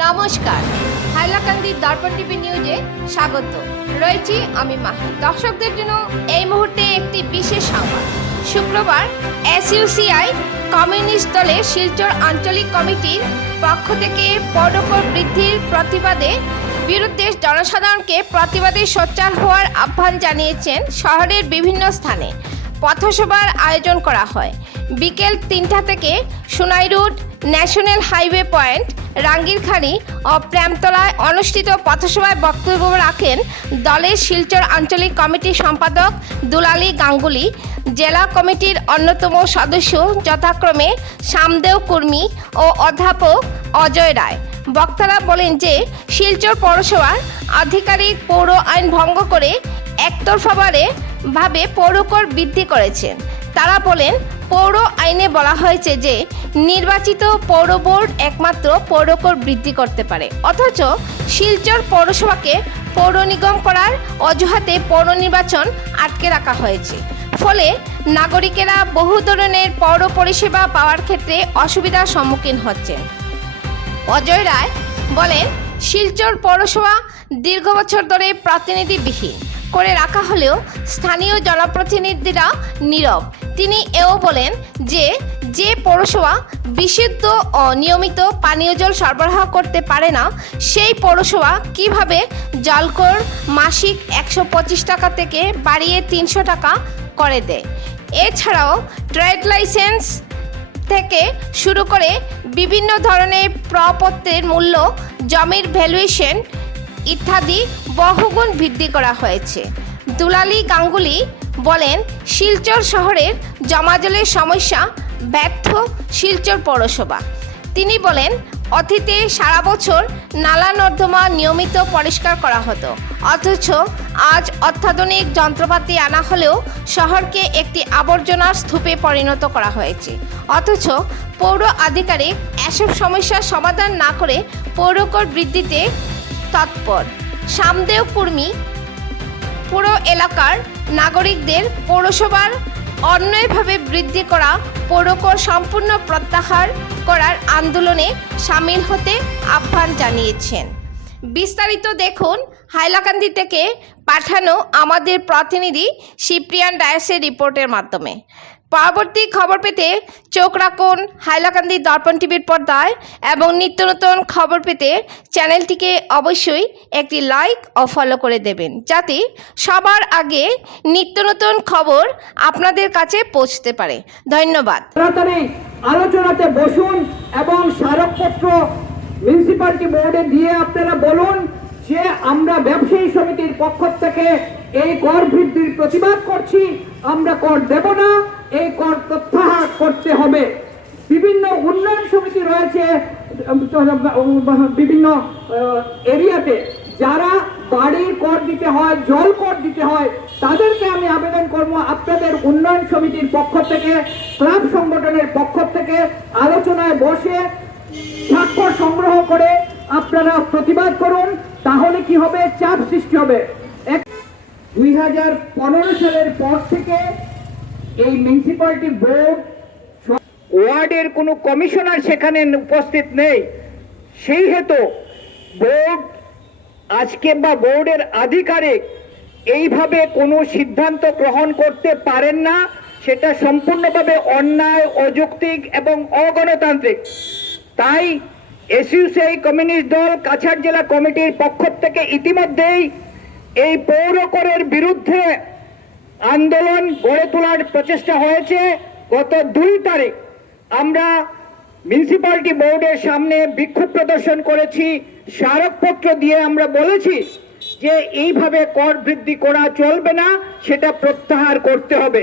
নমস্কার। হাইলাকান্দি দর্পণ টিভি নিউজে স্বাগত। রয়েছি আমি মাহি। দর্শকদের জন্য এই মুহূর্তে একটি বিশেষ সংবাদ। শুক্রবার এসইউসিআই কমিউনিস্ট দলের শিলচর আঞ্চলিক কমিটির পক্ষ থেকে পৌরকর বৃদ্ধির প্রতিবাদে বিরুদ্ধে জনসাধারণকে প্রতিবাদে সোচ্চার হওয়ার আহ্বান জানিয়েছেন শহরের বিভিন্ন স্থানে। পথসভার আয়োজন করা হয়। বিকেল তিনটা থেকে Sonai route national highway point, Rangirkhani ও প্রেমতলায় অনুষ্ঠিত পথসভায় বক্তব্য রাখেন দলের শিলচর আঞ্চলিক কমিটির সম্পাদক দুলালী গাঙ্গুলি। জেলা কমিটির অন্যতম সদস্য যথাক্রমে শ্যামদেও কর্মী ও অধ্যাপক অজয় রায়। বক্তারা বলেন যে, শিলচর পৌরসভার আধিকারিক পৌর আইন ভঙ্গ করে একতরফাভাবে ভাবে পৌরকর বৃদ্ধি করেছেন তারা বলেন, পৌর আইনে বলা হয়েছে যে, নির্বাচিত পৌর বোর্ড একমাত্র পৌরকর বৃদ্ধি করতে পারে। অথচ শিলচর পৌরসভাকে পৌর নিগম করার অজুহাতে পৌর নির্বাচন আটকে রাখা হয়েছে। ফলে নাগরিকেরা বহু ধরনের পৌর পরিষেবা পাওয়ার ক্ষেত্রে অসুবিধার সম্মুখীন হচ্ছেন। অজয় রায় বলেন, শিলচর পৌরসভা দীর্ঘ বছর ধরে প্রতিনিধিবিহীন। করে রাখা হলেও স্থানীয় জনপ্রতিনিধিরা নীরব। তিনি এও বলেন যে যে পৌরসভা বিশুদ্ধ ও নিয়মিত পানীয় জল সরবরাহ করতে পারে না, সেই পৌরসভা কীভাবে জলকর মাসিক একশো পঁচিশ টাকা থেকে বাড়িয়ে তিনশো টাকা করে দেয়? এছাড়াও ট্রেড লাইসেন্স থেকে শুরু করে বিভিন্ন ধরনের প্রপত্রের মূল্য জমির ভ্যালুয়েশন ইত্যাদি বহুগুণ বৃদ্ধি করা হয়েছে। দুলালী গাঙ্গুলি বলেন, শিলচর শহরের জমাজলের সমস্যা ব্যর্থ শিলচর পৌরসভা। তিনি বলেন, অতীতে সারা বছর নালা নর্দমা নিয়মিত পরিষ্কার করা হতো। অথচ আজ অত্যাধুনিক যন্ত্রপাতি আনা হলেও শহরকে একটি আবর্জনার স্তূপে পরিণত করা হয়েছে। অথচ পৌর আধিকারিক এসব সমস্যার সমাধান না করে পৌরকর বৃদ্ধিতে তৎপর। সামদেও কুর্মী, পুরো এলাকার নাগরিকদের পৌরসভার অন্যায়ভাবে বৃদ্ধি করা, পৌরকর সম্পূর্ণ প্রত্যাহার করার আন্দোলনে সামিল হতে আহ্বান জানিয়েছেন। বিস্তারিত দেখুন, হাইলাকান্দি থেকে পাঠানো আমাদের প্রতিনিধি শিপ্রিয়ান ডায়াসের রিপোর্টের মাধ্যমে। পরবর্তী খবর পেতে চোখ রাখুন হাইলাকান্দি দর্পণ টিভির পর্দায় এবং নিত্য নতুন খবর পেতে চ্যানেলটিকে অবশ্যই একটি লাইক ও ফলো করে দেবেন, যাতে সবার আগে নিত্য নতুন খবর আপনাদের কাছে পৌঁছতে পারে। ধন্যবাদ। আলোচনাতে বসুন এবং স্মারকপত্র মিউনিসিপালিটি বোর্ডে দিয়ে আপনারা বলুন যে আমরা ব্যবসায়ী সমিতির পক্ষ থেকে এই কর বৃদ্ধির প্রতিবাদ করছি, আমরা কর দেব না। এই কর প্রত্যাহার করতে হবে। বিভিন্ন উন্নয়ন সমিতি রয়েছে বিভিন্ন এরিয়াতে। যারা বাড়ির কর দিতে হয়, জল কর দিতে হয়, তাদেরকে আমি আবেদন করব আপনাদের উন্নয়ন সমিতির পক্ষ থেকে, ক্লাব সংগঠনের পক্ষ থেকে। আলোচনায় বসে স্বাক্ষর সংগ্রহ করে আপনারা প্রতিবাদ করুন, তাহলে কি হবে? চাপ সৃষ্টি হবে। দুই হাজার পনেরো সালের পর থেকে এই মিউনিসিপালিটি বোর্ড ওয়ার্ডের কোনো কমিশনার সেখানে উপস্থিত নেই। সেই হেতু বোর্ড আজকে বা বোর্ডের আধিকারিক এইভাবে কোনো সিদ্ধান্ত গ্রহণ করতে পারেন না, সেটা সম্পূর্ণভাবে অন্যায়, অযৌক্তিক এবং অগণতান্ত্রিক। তাই এসইউসিআই কমিউনিস্ট দল কাছাড় জেলা কমিটির পক্ষ থেকে ইতিমধ্যেই এই পৌরকরের বিরুদ্ধে আন্দোলন গড়ে তোলার প্রচেষ্টা হয়েছে গত দুই তারিখ। আমরা মিউনিসিপ্যালিটি বোর্ডের সামনে বিক্ষোভ প্রদর্শন করেছি। স্মারকপত্র দিয়ে আমরা বলেছি যে এইভাবে কর বৃদ্ধি করা চলবে না, সেটা প্রত্যাহার করতে হবে।